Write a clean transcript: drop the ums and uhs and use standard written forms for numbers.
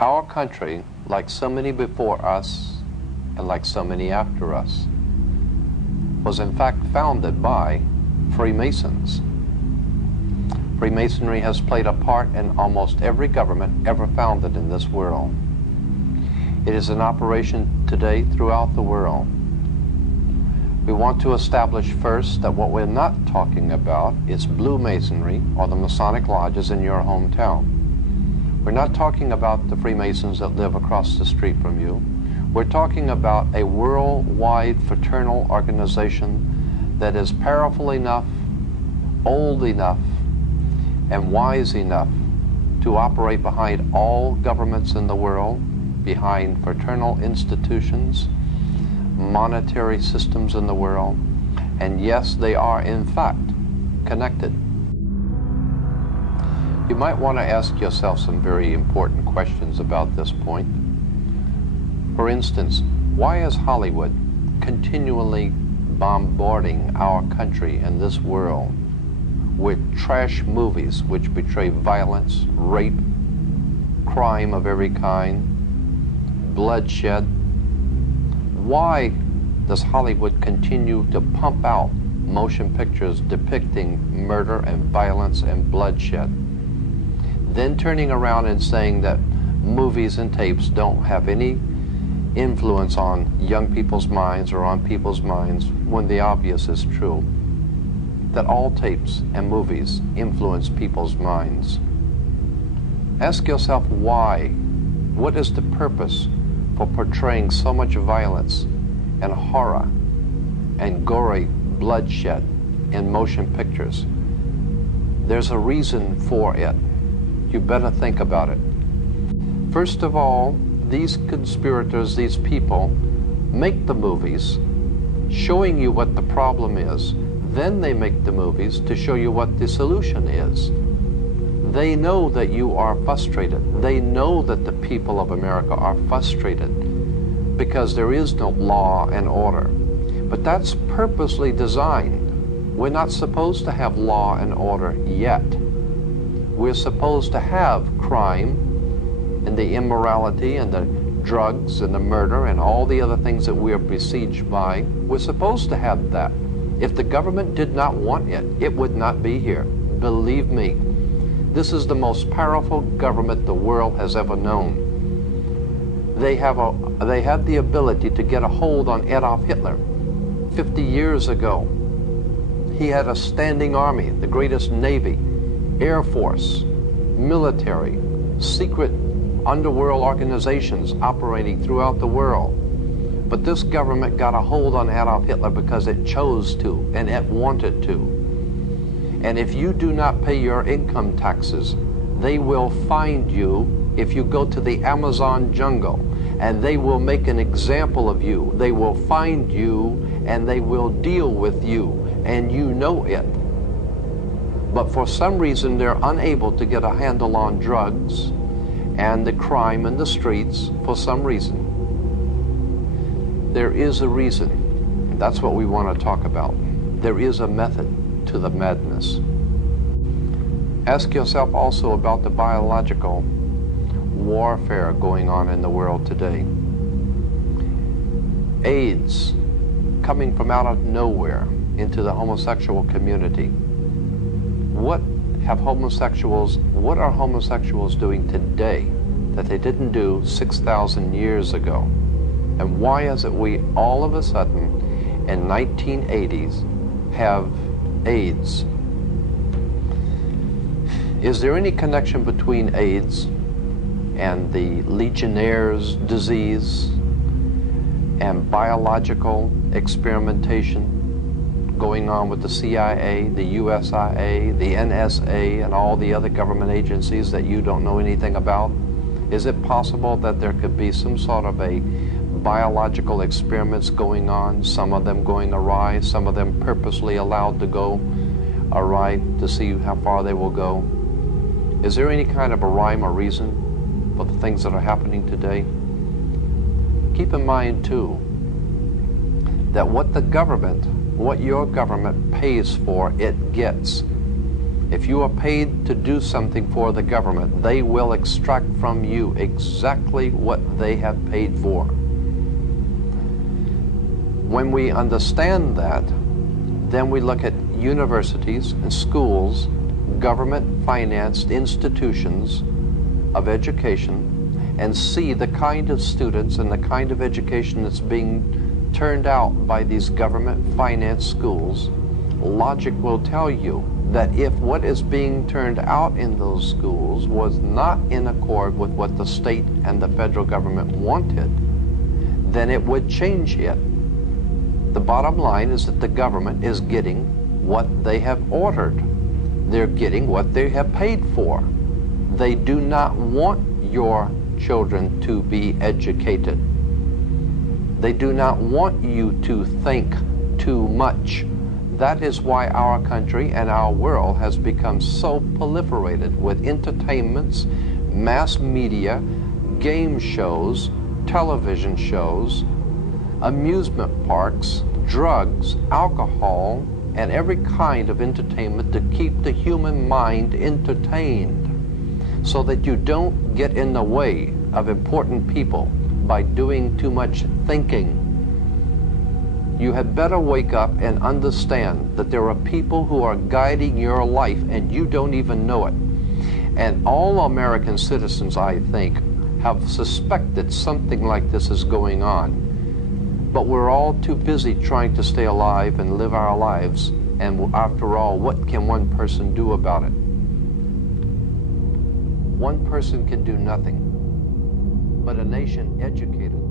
Our country, like so many before us and like so many after us, was in fact founded by Freemasons. Freemasonry has played a part in almost every government ever founded in this world. It is in operation today throughout the world. We want to establish first that what we're not talking about is Blue Masonry or the Masonic lodges in your hometown. We're not talking about the Freemasons that live across the street from you. We're talking about a worldwide fraternal organization that is powerful enough, old enough, and wise enough to operate behind all governments in the world, behind fraternal institutions, monetary systems in the world, and yes, they are in fact connected. You might want to ask yourself some very important questions about this point. For instance, why is Hollywood continually bombarding our country and this world with trash movies which betray violence, rape, crime of every kind, bloodshed? Why does Hollywood continue to pump out motion pictures depicting murder and violence and bloodshed, then turning around and saying that movies and tapes don't have any influence on young people's minds or on people's minds, when the obvious is true, that all tapes and movies influence people's minds? Ask yourself why. What is the purpose for portraying so much violence and horror and gory bloodshed in motion pictures? There's a reason for it. You better think about it. First of all, these conspirators, these people, make the movies showing you what the problem is. Then they make the movies to show you what the solution is. They know that you are frustrated. They know that the people of America are frustrated because there is no law and order. But that's purposely designed. We're not supposed to have law and order yet. We're supposed to have crime and the immorality and the drugs and the murder and all the other things that we are besieged by. We're supposed to have that. If the government did not want it, it would not be here. Believe me, this is the most powerful government the world has ever known. They had the ability to get a hold on Adolf Hitler 50 years ago. He had a standing army, the greatest navy, air force, military, secret underworld organizations operating throughout the world. But this government got a hold on Adolf Hitler because it chose to and it wanted to. And if you do not pay your income taxes, they will find you if you go to the Amazon jungle, and they will make an example of you. They will find you and they will deal with you, and you know it. But for some reason, they're unable to get a handle on drugs and the crime in the streets for some reason. There is a reason, and that's what we want to talk about. There is a method to the madness. Ask yourself also about the biological warfare going on in the world today. AIDS coming from out of nowhere into the homosexual community. What are homosexuals doing today that they didn't do 6,000 years ago? And why is it we all of a sudden in 1980s have AIDS? Is there any connection between AIDS and the Legionnaire's disease and biological experimentation going on with the CIA, the USIA, the NSA, and all the other government agencies that you don't know anything about? Is it possible that there could be some sort of a biological experiments going on, some of them going awry, some of them purposely allowed to go awry to see how far they will go? Is there any kind of a rhyme or reason for the things that are happening today? Keep in mind, too, that what your government pays for, it gets. If you are paid to do something for the government, they will extract from you exactly what they have paid for. When we understand that, then we look at universities and schools, government-financed institutions of education, and see the kind of students and the kind of education that's being turned out by these government-financed schools. Logic will tell you that if what is being turned out in those schools was not in accord with what the state and the federal government wanted, then it would change it. The bottom line is that the government is getting what they have ordered. They're getting what they have paid for. They do not want your children to be educated. They do not want you to think too much. That is why our country and our world has become so proliferated with entertainments, mass media, game shows, television shows, amusement parks, drugs, alcohol, and every kind of entertainment to keep the human mind entertained, so that you don't get in the way of important people by doing too much thinking. You had better wake up and understand that there are people who are guiding your life and you don't even know it. And all American citizens, I think, have suspected something like this is going on. But we're all too busy trying to stay alive and live our lives. And after all, what can one person do about it? One person can do nothing. But a nation educated